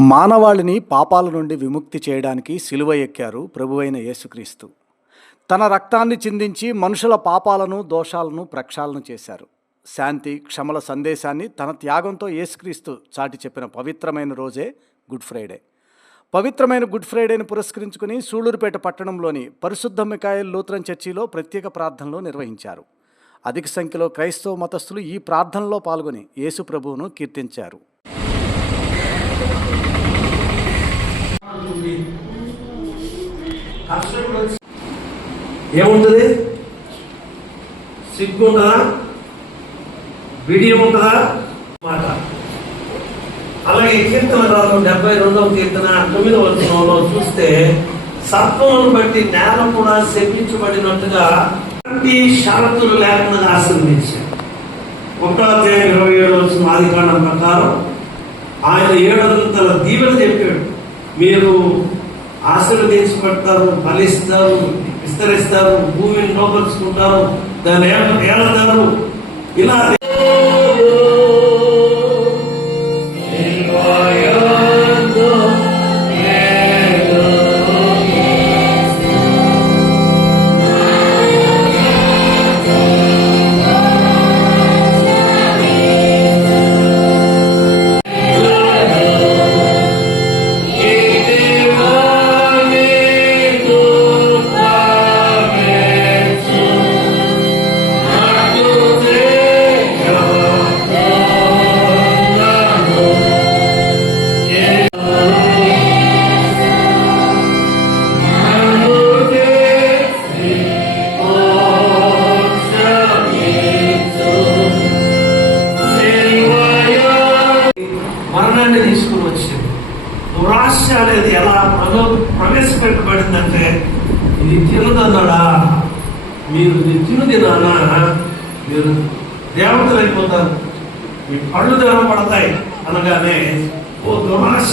మానవాళిని పాపాల నుండి విముక్తి చేయడానికి సిలువ ఎక్కారు ప్రభువైన యేసుక్రీస్తు. తన రక్తాన్ని చిందించి మనుషుల పాపాలను దోషాలను ప్రక్షాళన చేశారు. శాంతి క్షమల సందేశాన్ని తన త్యాగంతో యేసుక్రీస్తు చాటి చెప్పిన పవిత్రమైన రోజే గుడ్ ఫ్రైడే. పవిత్రమైన గుడ్ ఫ్రైడేని పురస్కరించుకుని సూళూరుపేట పట్టణంలోని పరిశుద్ధ మికాయల్ లూత్రన్ చర్చిలో ప్రత్యేక ప్రార్థనలు నిర్వహించారు. అధిక సంఖ్యలో క్రైస్తవ మతస్థులు ఈ ప్రార్థనలో పాల్గొని యేసు ప్రభువును కీర్తించారు. ఏముంటుంది? సిగ్గు ఉంటుందా బిడియం ఉంటుందా మాట. అలాగే కీర్తన గ్రంథం డెబ్బై రెండవ కీర్తన తొమ్మిదవ వచనంలో చూస్తే సత్వమును బట్టి నేల కూడా శపించబడినట్టుగా ఎలాంటి షరతులు లేకుండా ఆశీర్వదించారు. ఒకటో అధ్యాయం ఇరవై ఏడు వచ్చిన ఆదికాండం ప్రకారం ఆయన ఏడంతల దీవెన చెప్పాడు. మీరు ఆశీర్వదించబడతారు ఫలిస్తారు విస్తరిస్తారు భూమిని లోపరుచుకుంటారు దాన్ని ఏల- ఇలా మరణాన్ని తీసుకుని వచ్చింది. దురాశ అనేది ఎలా ప్రలో ప్రవేశపెట్టబడిందంటే ఇది తినదన్నాడా మీరు ఇది తిను తినానా మీరు దేవతలు అయిపోతారు. మీ పళ్ళు తెరవబడతాయి అనగానే ఓ దురాశ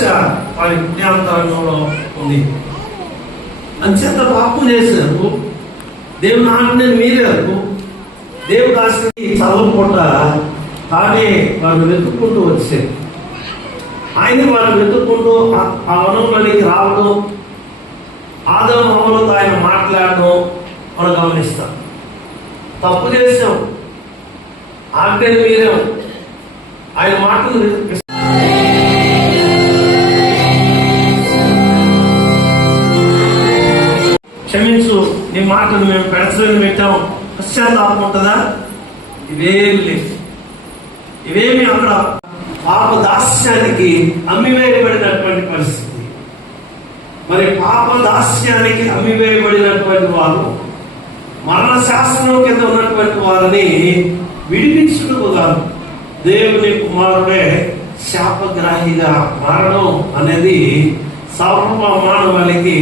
వారి జ్ఞానతరంగంలో ఉంది అంచేత పాపం చేశారు దేవుని ఆజ్ఞని మీరారు దేవుడు ఆశని చదవకుండా తానే వాళ్ళు వెతుక్కుంటూ వచ్చారు ఆయన వాళ్ళు వెతుక్కుంటూ ఆ- వనంలోనికి రావడం ఆదం అమలతో ఆయన మాట్లాడడం మనం గమనిస్తాం. తప్పు చేసాం ఆజ్ఞని మీరాం. ఆయన మాటలు క్షమించు నీ మాటలు మేము పెడసలని పెట్టాం. పశ్చాత్తాపం ఉంటుందా? ఇవేమి లేదు ఇవేమి అక్కడ పాప దాస్యానికి అమ్మివేయబడినటువంటి పరిస్థితి. మరి పాప దాస్యానికి అమ్మివేయబడినటువంటి వారు మరణ శాస్త్రం కింద ఉన్నటువంటి వారిని విడిపించుటకు కాదు దేవుని కుమారుడే శాపగ్రాహిగా మారడం అనేది సర్వ మానవాళికి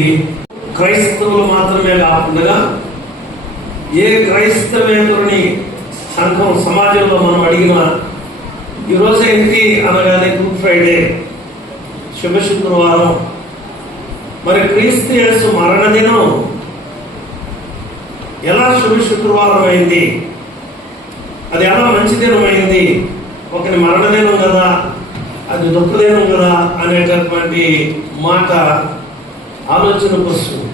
క్రైస్తవులు మాత్రమే కాకుండా ఏ క్రైస్తవేంద్రుని సంఘం సమాజంలో మనం అడిగిన ఈరోజు ఏంటి అనగానే గుడ్ ఫ్రైడే శుభ శుక్రవారం. మరి క్రీస్తు యేసు మరణ దినం ఎలా శుభ శుక్రవారం అయింది అది ఎలా మంచి దినం అయింది ఒకరి మరణ దినం కదా అది దుఃఖదినం కదా అనేటటువంటి మాట ఆలోచనకు వస్తుంది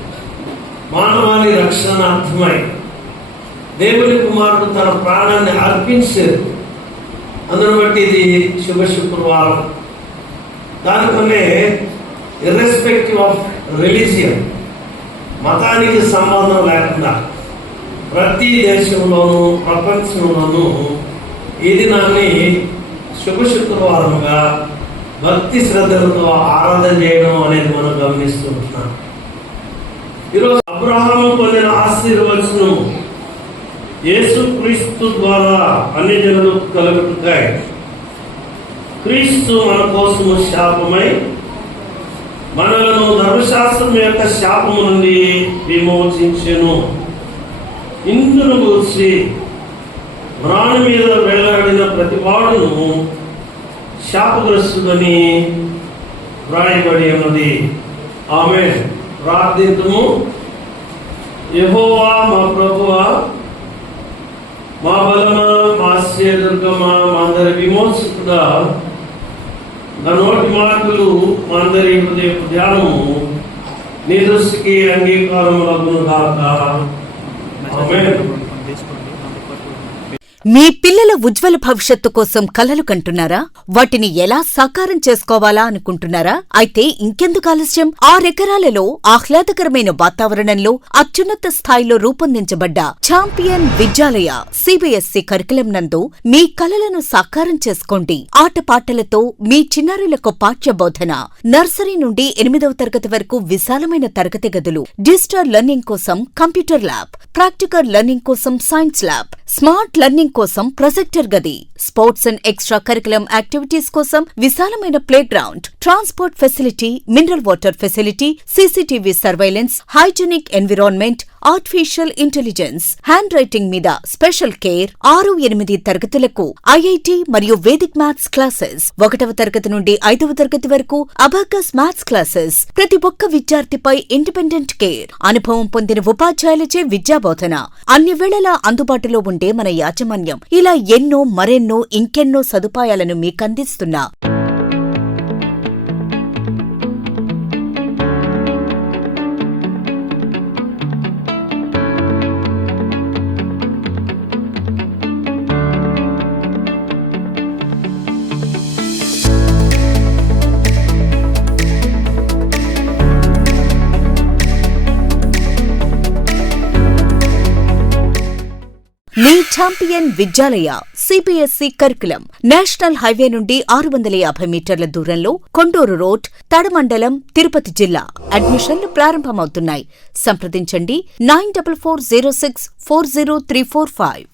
మానవాళి రక్షణ అర్థమై దేవుని కుమారుడు తన ప్రాణాన్ని అర్పించారు అందును బట్టి ఇది శుభ శుక్రవారం. దానికొనే ఇర్రెస్పెక్టివ్ ఆఫ్ రిలీజియన్ మతానికి సంబంధం లేకుండా ప్రతి దేశంలోనూ ప్రపంచంలోనూ ఈ దినాన్ని శుభ శుక్రవారంగా భక్తి శ్రద్ధలతో ఆరాధన చేయడం అనేది మనం గమనిస్తుంటున్నాం ఈరోజు అబ్రహాము పొందిన ఆశీర్వచనం యేసు క్రీస్తు ద్వారా అన్ని జనులు కలుగుతాయి. క్రీస్తు మన కోసము శాపమై మనలను ధర్మశాస్త్రం యొక్క శాపము నుండి విమోచించెను. ఇందును గూర్చి రాణి మీద వెళ్ళాడిన ప్రతి వాడును శాపగ్రస్తుడని వ్రాయబడి ఉన్నది. ఆమె ప్రార్థితము. ఎహోవా మా ప్రభువా మా బలమా మా ఆశ్చర్యదుర్గమా మా అందరి విమోచకుడా నా నోటి మాటలు మా అందరి హృదయ ధ్యానము నీ దృష్టికి అంగీకారములగును కాక ఆమేన్. మీ పిల్లల ఉజ్వల భవిష్యత్తు కోసం కలలు కంటున్నారా? వాటిని ఎలా సాకారం చేసుకోవాలా అనుకుంటున్నారా? అయితే ఇంకెందుకు ఆలస్యం? ఆరెకరాలలో ఆహ్లాదకరమైన వాతావరణంలో అత్యున్నత స్థాయిలో రూపొందించబడ్డ ఛాంపియన్ విద్యాలయ సిబిఎస్ఈ కరికులం నందు మీ కలలను సాకారం చేసుకోండి. ఆటపాటలతో మీ చిన్నారులకు పాఠ్య బోధన నర్సరీ నుండి ఎనిమిదవ తరగతి వరకు విశాలమైన తరగతి గదులు డిజిటల్ లెర్నింగ్ కోసం కంప్యూటర్ ల్యాబ్ ప్రాక్టికల్ లెర్నింగ్ కోసం సైన్స్ ల్యాబ్ స్మార్ట్ లెర్నింగ్ కోసం ప్రొజెక్టర్ గది. Sports and extra curriculum activities కోసం విశాలమైన playground transport facility mineral water facility CCTV surveillance hygienic environment artificial intelligence handwriting మీద స్పెషల్ కేర్ ఆరు ఎనిమిది తరగతులకు ఐఐటి మరియు వేదిక్ మ్యాథ్స్ క్లాసెస్ ఒకటవ తరగతి నుండి ఐదవ తరగతి వరకు అబాకస్ మ్యాథ్స్ క్లాసెస్ ప్రతి ఒక్క విద్యార్థిపై ఇండిపెండెంట్ కేర్ అనుభవం పొందిన ఉపాధ్యాయులచే విద్యాబోధన అన్ని వేళలా అందుబాటులో ఉండే మన యాజమాన్యం ఇలా ఎన్నో మరెన్నో ఇంకెన్నో సదుపాయాలను మీకందిస్తున్నా మీ champion Vidyalaya CBSE curriculum national highway నుండి ఆరు వందల యాభై మీటర్ల దూరంలో కొండూరు రోడ్ తడమండలం తిరుపతి జిల్లా. అడ్మిషన్లు ప్రారంభమవుతున్నాయి. సంప్రదించండి. Nine double four zero six four zero three four five.